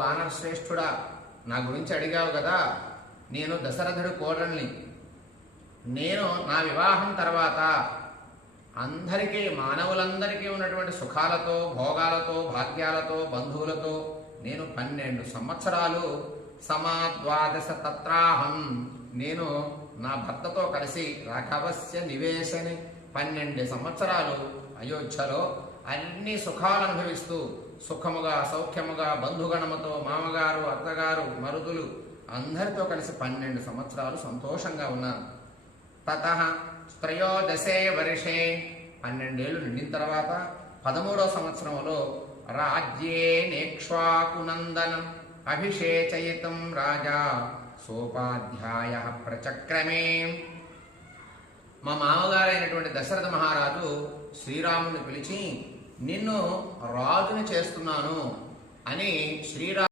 వానరశ్రేష్ఠుడా, నా గురించి అడిగావు కదా. నేను దశరథుడి కోడల్ని. నేను నా వివాహం తర్వాత అందరికీ, మానవులందరికీ ఉన్నటువంటి సుఖాలతో, భోగాలతో, భాగ్యాలతో, బంధువులతో నేను 12 సంవత్సరాలు సమాద్వాదశ తత్రాహం, నేను నా భర్తతో కలిసి రాఘవస్య నివేశని 12 సంవత్సరాలు అయోధ్యలో అన్ని సుఖాలు అనుభవిస్తూ సుఖముగా సౌఖ్యముగా బంధుగణముతో మామగారు, అత్తగారు, మరుదులు అందరితో కలిసి 12 సంవత్సరాలు సంతోషంగా ఉన్నాను. తతః త్రయోదశే వర్షే, 12 ఏళ్ళు నిండిన తర్వాత 13వ సంవత్సరంలో రాజ్యే నేక్ష్వాకునందనం అభిషేచయితం రాజా సోపాధ్యాయ ప్రచక్రమే. మా మామగారైనటువంటి దశరథ మహారాజు శ్రీరాముడిని పిలిచి, నిన్ను రాజుని చేస్తున్నాను అని శ్రీరాము